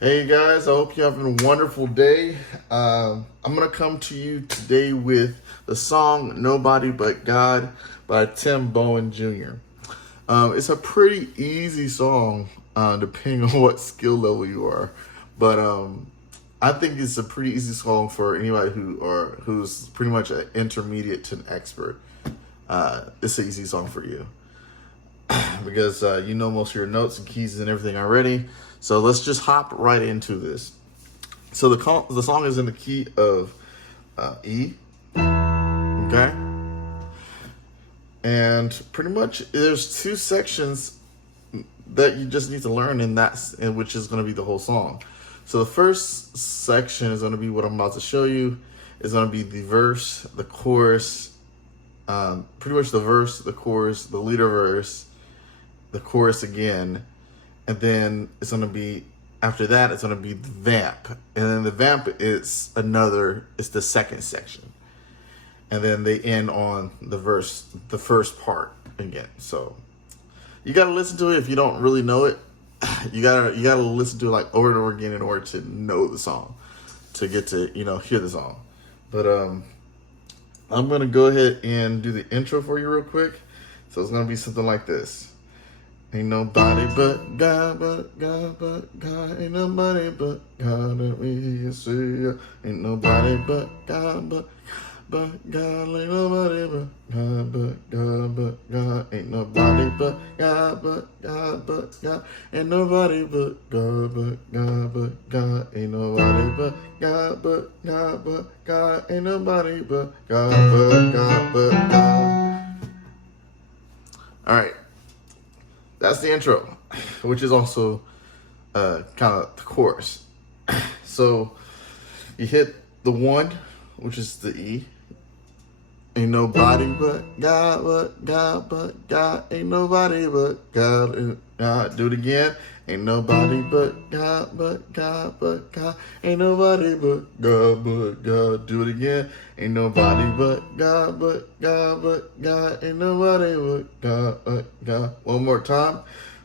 Hey guys, I hope you're having a wonderful day. I'm going to come to you today with the song Nobody But God by Tim Bowman Jr. It's a pretty easy song depending on what skill level you are. But I think it's a pretty easy song for anybody who's pretty much an intermediate to an expert. It's an easy song for you because you know most of your notes and keys and everything already. So let's just hop right into this. So the song is in the key of E, okay? And pretty much there's two sections that you just need to learn, and which is going to be the whole song. So the first section is going to be what I'm about to show you. It's going to be the verse, the chorus, pretty much the verse, the chorus, the leader verse, the chorus again, and then it's going to be, after that, it's going to be the vamp. And then the vamp is it's the second section. And then they end on the verse, the first part again. So you got to listen to it if you don't really know it. You gotta listen to it like over and over again in order to know the song, to get to, hear the song. But I'm going to go ahead and do the intro for you real quick. So it's going to be something like this. Ain't nobody but God, but God, but God. Ain't nobody but God that we see ya. Ain't nobody but God, but God. Ain't nobody but God, but God, but God. Ain't nobody but God, but God, but God. Ain't nobody but God, but God, but God. Ain't nobody but God, but God, but God. Ain't nobody but God, but God, but God. All right. That's the intro, which is also kind of the chorus. So you hit the 1, which is the E. Ain't nobody but God, but God, but God. Ain't nobody but God. Do it again. Ain't nobody but God, but God, but God. Ain't nobody but God, but God. Do it again. Ain't nobody but God, but God, but God. Ain't nobody but God, but God. One more time.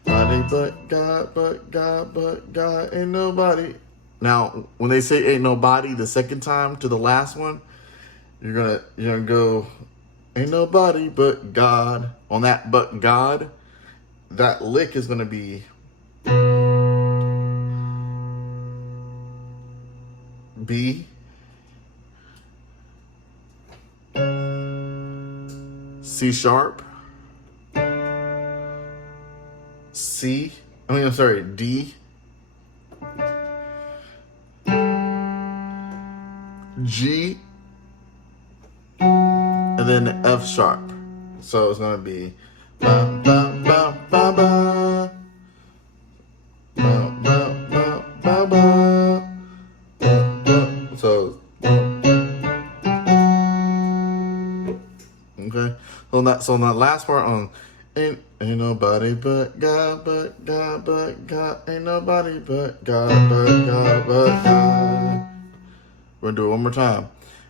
Nobody but God, but God, but God. Ain't nobody. Now, when they say ain't nobody the second time to the last one, you're gonna go, ain't nobody but God. On that but God, that lick is gonna be B, C sharp, D, G, and then F sharp. So it's gonna be ba ba ba ba ba ba ba ba ba ba. So okay. So on that last part on ain't nobody but God, but God, but God. Ain't nobody but God, but God, but God. We're gonna do it one more time.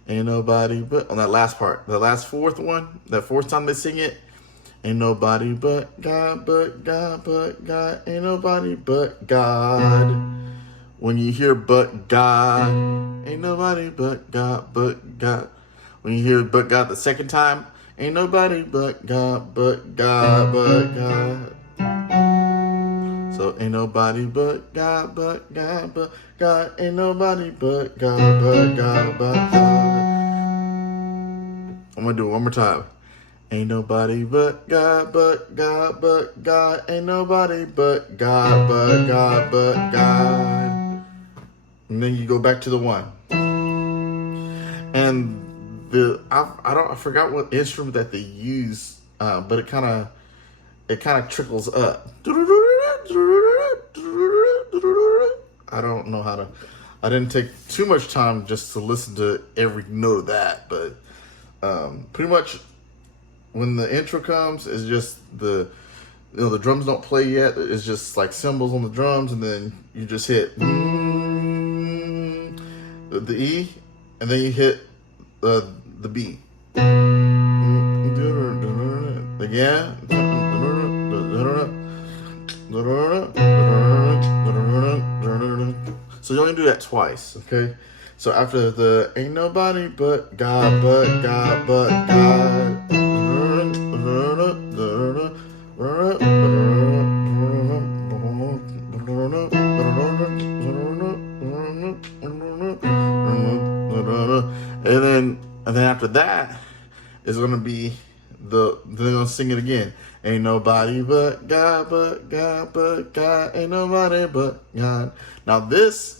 Ain't nobody but, on that last part, the last fourth one, that fourth time they sing it. Ain't nobody but God, but God, but God. Ain't nobody but God. When you hear but God, ain't nobody but God, but God. When you hear but God the second time, ain't nobody but God, but God, but God. So ain't nobody but God, but God, but God. Ain't nobody but God, but God, but God. I'm gonna do it one more time. Ain't nobody but God, but God, but God. Ain't nobody but God, but God, but God. And then you go back to the 1. And I forgot what instrument that they use, but it kind of trickles up. I don't know how to. I didn't take too much time just to listen to every note of that, but pretty much when the intro comes, it's just the drums don't play yet. It's just like cymbals on the drums, and then you just hit the E, and then you hit the B. Again. So you only do that twice, okay? So after the ain't nobody but God, but God, but God. And then after that is gonna be they're gonna sing it again. Ain't nobody but God, but God, but God. Ain't nobody but God. Now this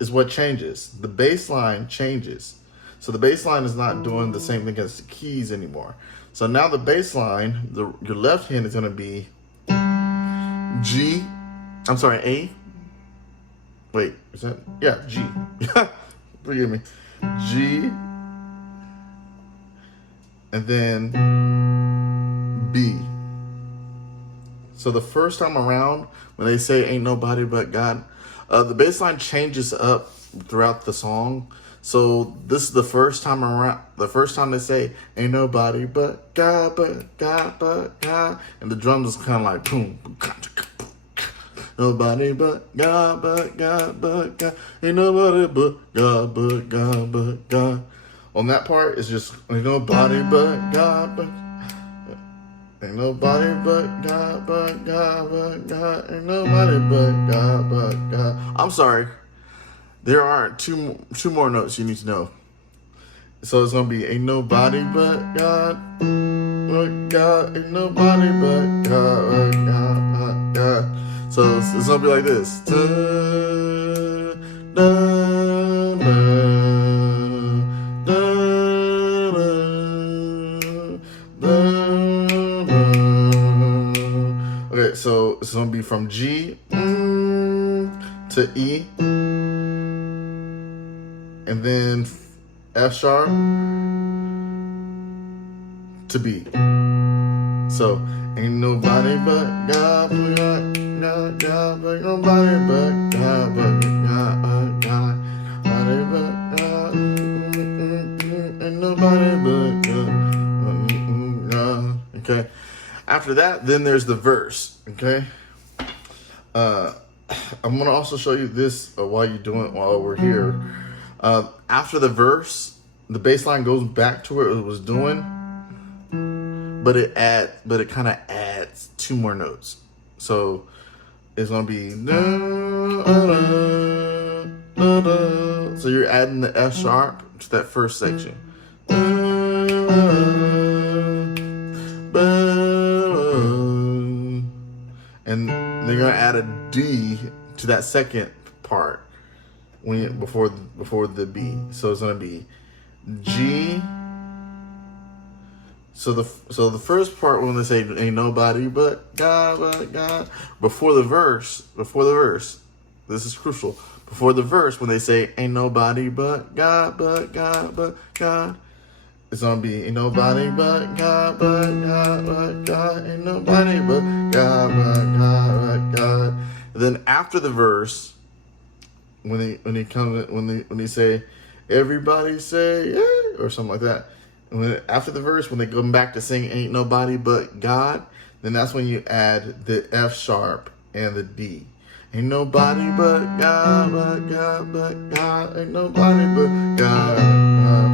is what changes. The bass line changes. So the bass line is not doing the same thing as the keys anymore. So now the bass line, your left hand is gonna be G. I'm sorry, A. Wait, is that? Yeah, G. Forgive me. G. And then B. So the first time around, when they say ain't nobody but God, the bass line changes up throughout the song. So this is the first time around, the first time they say ain't nobody but God, but God, but God. And the drums is kind of like boom. Nobody but God, but God, but God. Ain't nobody but God, but God, but God. On that part, it's just ain't nobody but God, but ain't nobody but God, but God, but God. Ain't nobody but God, but God. I'm sorry. There are two more notes you need to know. So it's gonna be ain't nobody but God, but God. Ain't nobody but God, but God, but God. So it's gonna be like this. Da, da, da, da, da, da. Okay, so it's gonna be from G to E, and then F sharp to B. So ain't nobody but God, but God, God, God, but nobody but God, but God, but God, nobody but God, ain't nobody but God. Okay. After that, then there's the verse. Okay. I'm gonna also show you this while we're here. After the verse, the bass line goes back to where it was doing, but it kind of adds two more notes. So it's gonna be so you're adding the F sharp to that first section. And they're gonna add a D to that second part before the B. So it's gonna be G. So the first part when they say ain't nobody but God, before the verse, this is crucial. Before the verse, when they say ain't nobody but God, but God, it's gonna be ain't nobody but God, but God, ain't nobody but God, but God. And then after the verse, when they say everybody say yeah or something like that. After the verse, when they go back to sing ain't nobody but God, then that's when you add the F sharp and the D. Ain't nobody but God, but God, but God. Ain't nobody but God,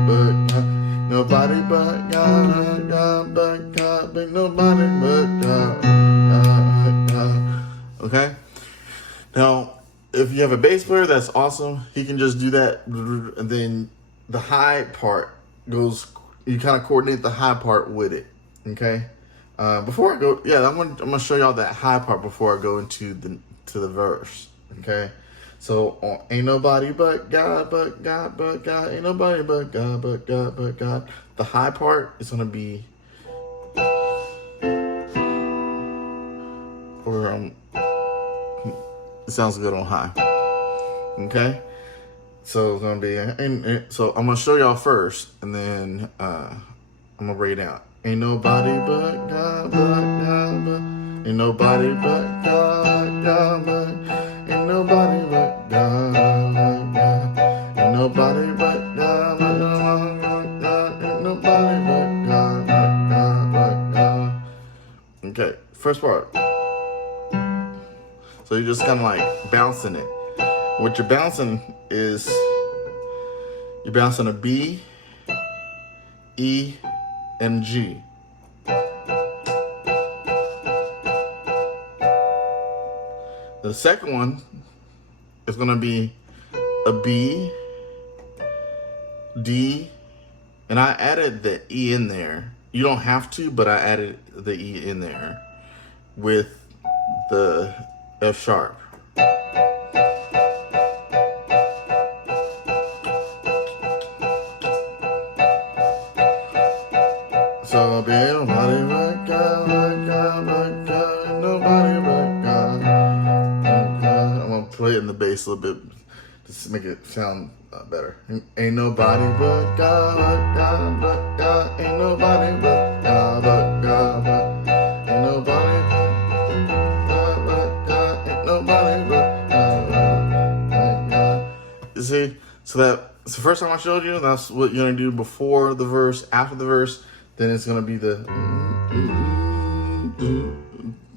but God. Nobody but God, God, but God. Ain't nobody but God, God. Okay? Now, if you have a bass player, that's awesome. He can just do that, and then the high part goes. You kind of coordinate the high part with it. Okay. Before I go, I'm gonna show y'all that high part before I go into the verse. Okay. So ain't nobody but God, but God, but God. Ain't nobody but God, but God, but God. The high part is gonna be, it sounds good on high. Okay. So it's gonna be, so I'm gonna show y'all first, and then I'm gonna break it down. Ain't nobody but God, but God, but ain't nobody but God, God, but ain't nobody but God, but God, ain't nobody but God, but God, ain't nobody but God, but God, but God. Okay, first part. So you're just kind of like bouncing it. What you're bouncing is you're bouncing a B, E, and G. The second one is going to be a B, D, and I added the E in there. You don't have to, but I added the E in there with the F sharp. So be nobody but God, nobody but God. I'm gonna play it in the bass a little bit, just to make it sound better. Ain't nobody but God, but God. Ain't nobody but God, but God, but ain't nobody but God, ain't nobody but God. You see, so that's the first time I showed you. That's what you're gonna do before the verse, after the verse. Then it's gonna be the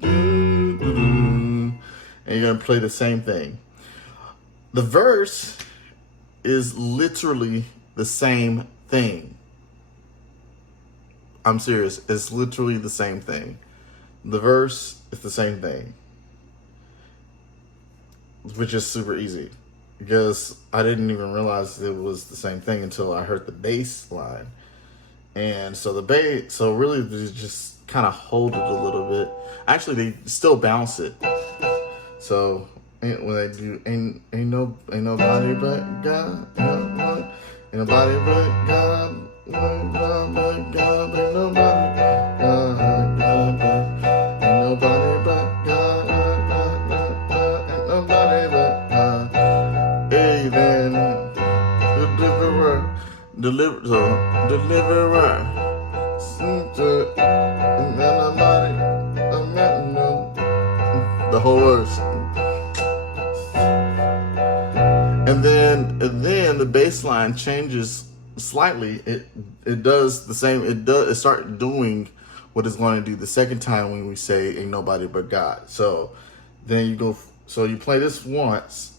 and you're gonna play the same thing. The verse is literally the same thing. I'm serious. It's literally the same thing. The verse is the same thing, which is super easy because I didn't even realize it was the same thing until I heard the bass line. And so the bass, so really they just kind of hold it a little bit. Actually, they still bounce it. So when they do, ain't nobody but God, ain't nobody but God, ain't nobody but God, ain't nobody but God, ain't nobody but God. Hey, then deliverer, the whole verse. And then the bass line changes slightly. It does the same. It start doing what it's going to do the second time when we say ain't nobody but God. So then you go. So you play this once.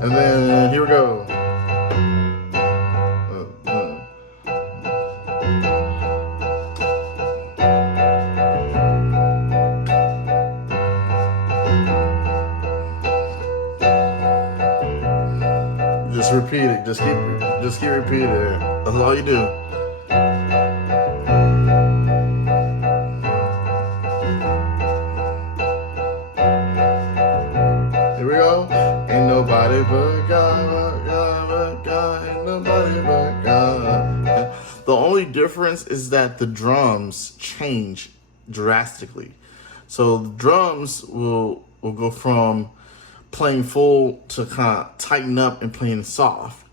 And then here we go. Just repeat it. Just keep repeating it. That's all you do. Here we go. Ain't nobody but God, ain't nobody but God. The only difference is that the drums change drastically. So the drums will go from playing full to kind of tighten up and playing soft.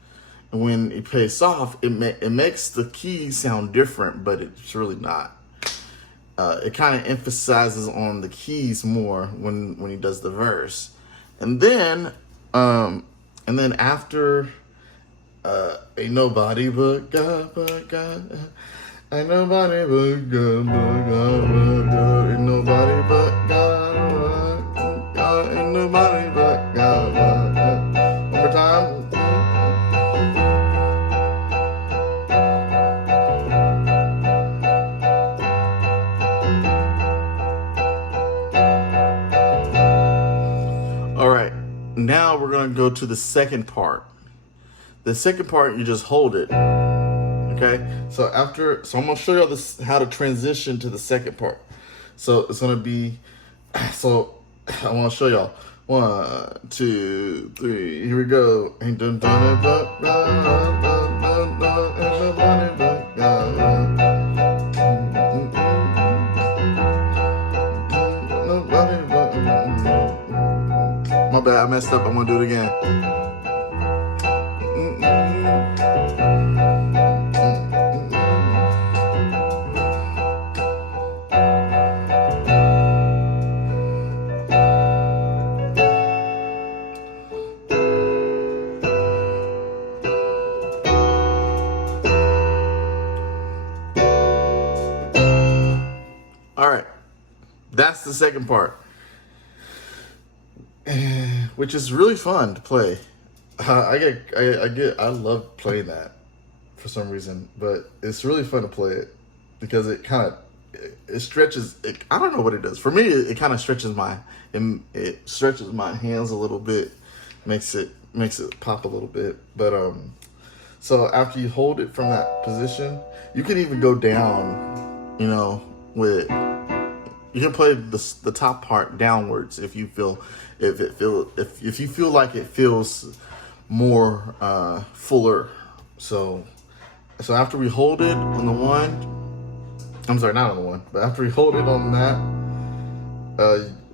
And when you play soft, it makes the keys sound different, but it's really not. It kind of emphasizes on the keys more when he does the verse. And then after ain't nobody but God, ain't nobody but God, ain't nobody but God, ain't nobody but God. One more time. All right, now we're gonna go to the second part. The second part, you just hold it. Okay, so I'm gonna show y'all this how to transition to the second part. So it's gonna be, so I want to show y'all. 1, 2, 3. Here we go. Ain't done it but God, ain't nobody but God. Nobody but. My bad, I messed up. I'm gonna do it again. That's the second part, which is really fun to play. I love playing that for some reason, but it's really fun to play it because it kind of it stretches. I don't know what it does for me. It kind of stretches it stretches my hands a little bit, makes it pop a little bit. But so after you hold it from that position, you can even go down, you know, with you can play the top part downwards if you feel if you feel like it feels more fuller. So after we hold it on the one, I'm sorry, not on the one, but after we hold it on that,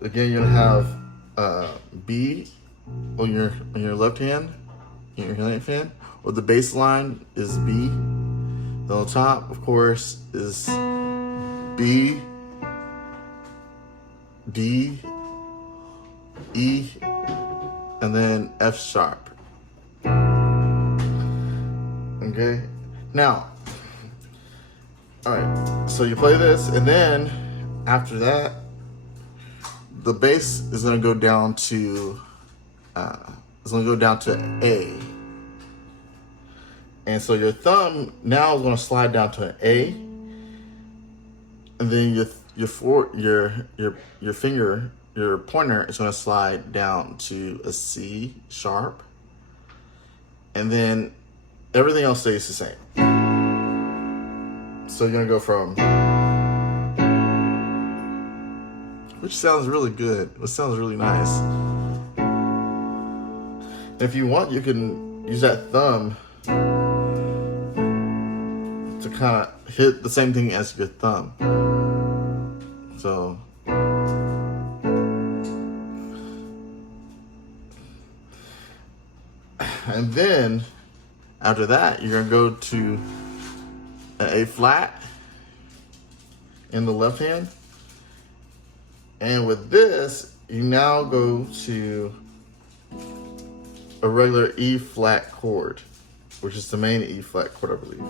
again you're gonna have B on your left hand, your right hand, or the bass line is B. Then on top, of course, is B, D, E, and then F sharp. Okay, now, all right, so you play this, and then after that, the bass is gonna go down to A, and so your thumb now is gonna slide down to an A, and then your finger, your pointer is gonna slide down to a C sharp, and then everything else stays the same. So you're gonna go from, which sounds really good. It sounds really nice. And if you want, you can use that thumb to kind of hit the same thing as your thumb. So. And then after that, you're gonna go to an A flat in the left hand. And with this, you now go to a regular E flat chord, which is the main E flat chord, I believe.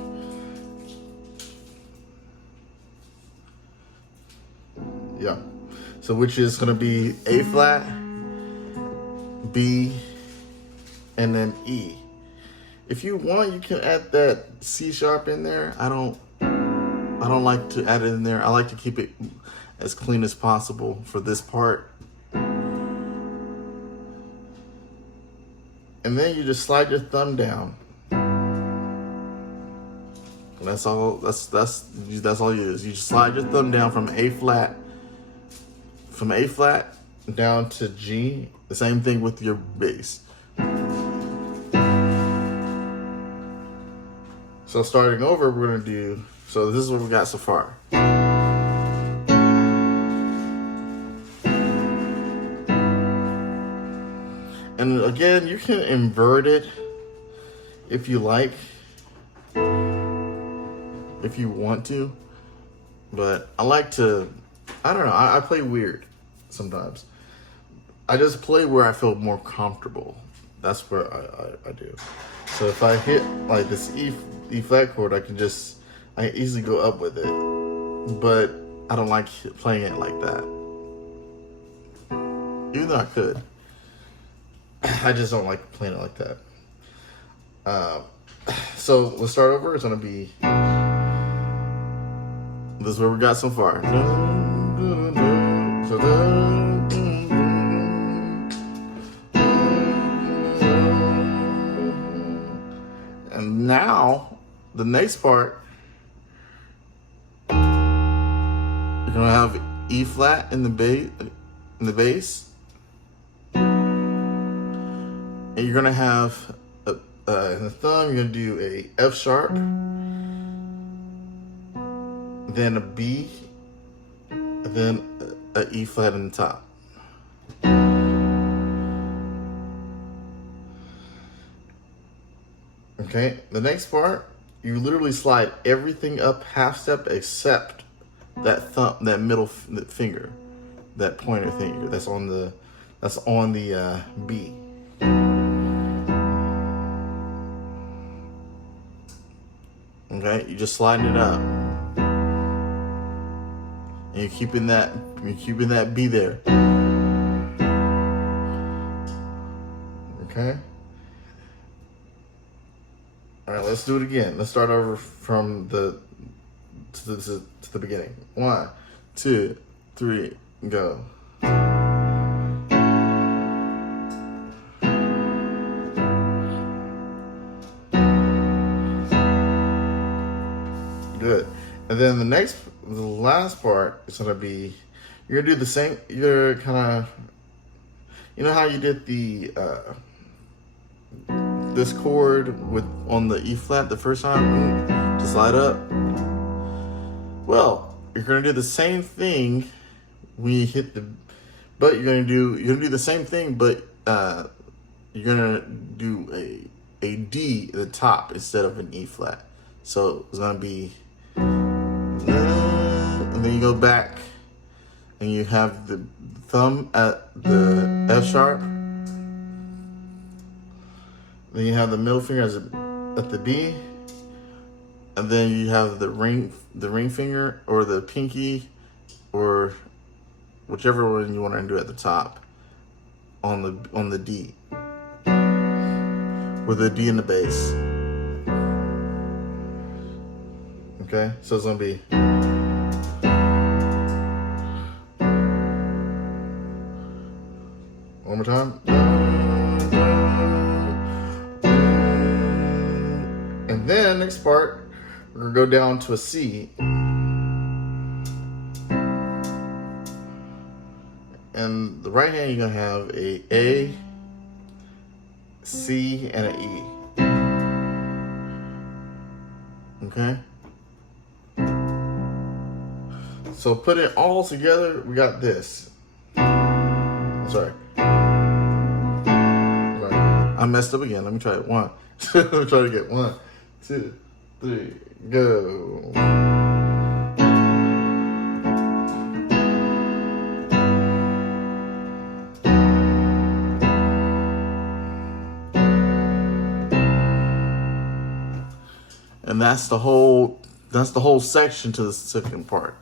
Yeah. So which is gonna be A flat, B, and then E. If you want, you can add that C sharp in there. I don't like to add it in there. I like to keep it as clean as possible for this part. And then you just slide your thumb down. And that's all. That's all you do. You just slide your thumb down from A flat down to G. The same thing with your bass. So starting over, we're gonna do, so this is what we got so far. And again, you can invert it if you like, if you want to, but I like to, I don't know, I play weird sometimes. I just play where I feel more comfortable. That's where I do. So if I hit like this E flat chord, I can easily go up with it, but I don't like playing it like that. Even though I could, I just don't like playing it like that. So let's start over. It's gonna be, this is where we got so far. And now, the next part, you're gonna have E flat in the bass, and you're gonna have in the thumb. You're gonna do a F sharp, then a B, and then a E flat in the top. Okay, the next part, you literally slide everything up half step except that thumb, that middle finger, that pointer finger that's on the B. Okay, you just sliding it up. and you're keeping that B there. Okay. All right, let's do it again. Let's start over from to the beginning. 1, 2, 3, go. Good. And then the last part is gonna be, you're gonna do the same. You're kind of, you know how you did the this chord on the E flat the first time to slide up. Well, you're gonna do the same thing when you hit the, but you're gonna do the same thing, but you're gonna do a D at the top instead of an E flat. So it's gonna be, and then you go back and you have the thumb at the F sharp. Then you have the middle finger at the B, and then you have the ring finger or the pinky, or whichever one you want to do at the top on the D, with the D in the bass. Okay, so it's gonna be. One more time. And then next part, we're gonna go down to a C. And the right hand, you're gonna have a, C, and an E. Okay? So put it all together, we got this. Sorry. I messed up again. Let me try it. 1. Let me try it again. 1, 2, 3, go. And that's the whole section to the second part.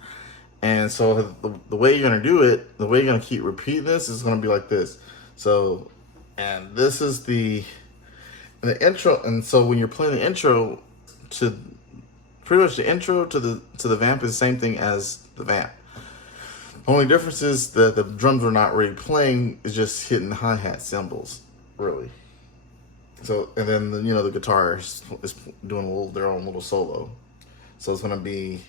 And so the way you're gonna do it, the way you're gonna keep repeating this is gonna be like this. So, and this is the intro. And so when you're playing the intro to, pretty much the intro to the Vamp is the same thing as the Vamp. Only difference is that the drums are not really playing; it's just hitting hi-hat cymbals, really. So, and then the guitar is doing their own little solo. So it's gonna be.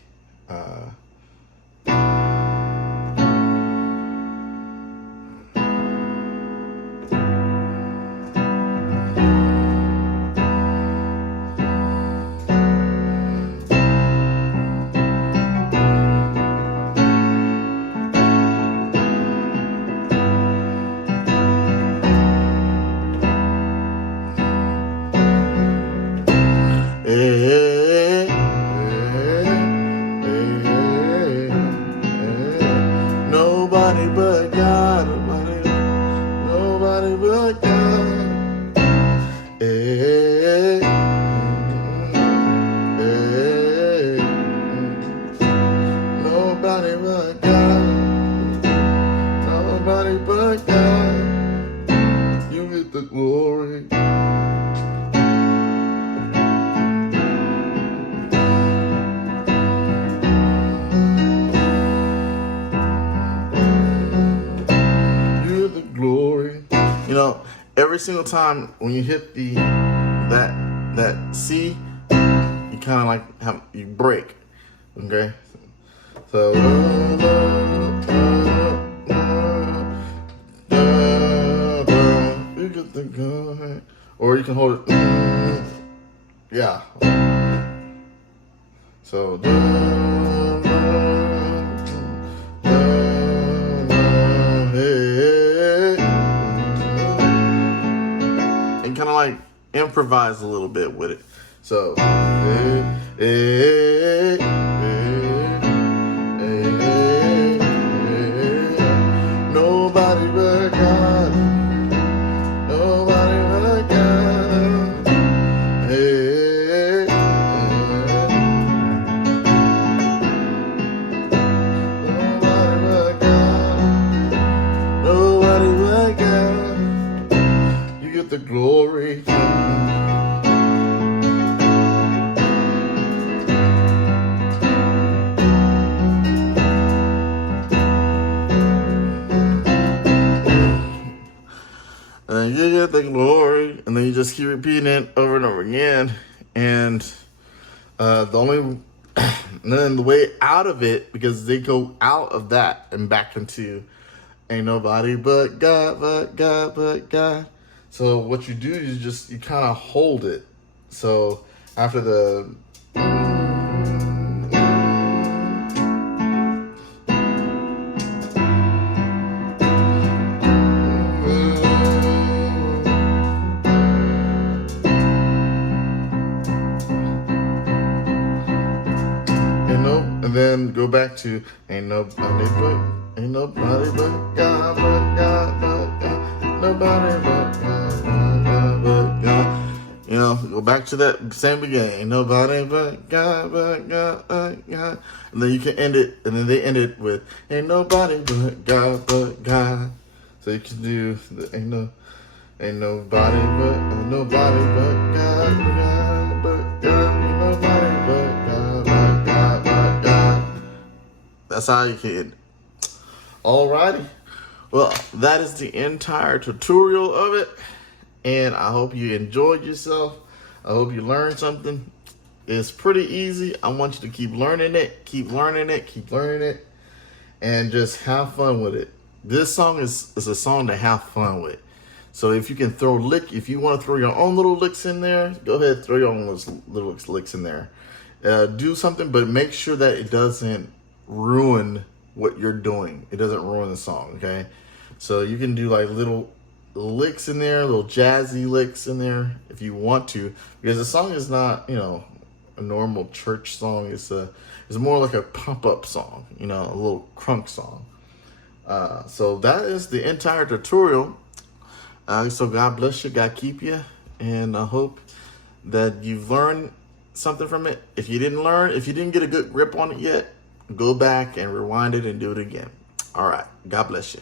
Nobody but God, nobody but God. Nobody but God, nobody but God. You get the glory. Every single time when you hit that C, you kind of like you break, okay? So you get the gun, or you can hold it, yeah. So kind of like improvise a little bit with it. So nobody but God, nobody but God. get the glory. And then you just keep repeating it over and over again. And and then the way out of it, because they go out of that and back into ain't nobody but God, but God, but God. So what you do is you kind of hold it. So after the and then go back to ain't nobody but God, but God, but God, nobody but God, but God. You know, go back to that same beginning. Ain't nobody but God, but God, but God. And then you can end it, and then they end it with ain't nobody but God, but God. So you can do the ain't nobody but God, but God, ain't nobody but God, but God, but God. That's how you can end it. Alrighty. Well, that is the entire tutorial of it. And I hope you enjoyed yourself. I hope you learned something. It's pretty easy. I want you to keep learning it, keep learning it, keep learning it, and just have fun with it. This song is a song to have fun with. So if you can if you want to throw your own little licks in there, go ahead, throw your own little licks in there. Do something, but make sure that it doesn't ruin what you're doing. It doesn't ruin the song, okay? So you can do like little licks in there, little jazzy licks in there if you want to, because the song is not, a normal church song. It's more like a pump up song, a little crunk song. So that is the entire tutorial. So God bless you, God keep you, and I hope that you've learned something from it. If you didn't get a good grip on it yet, go back and rewind it and do it again. All right, God bless you.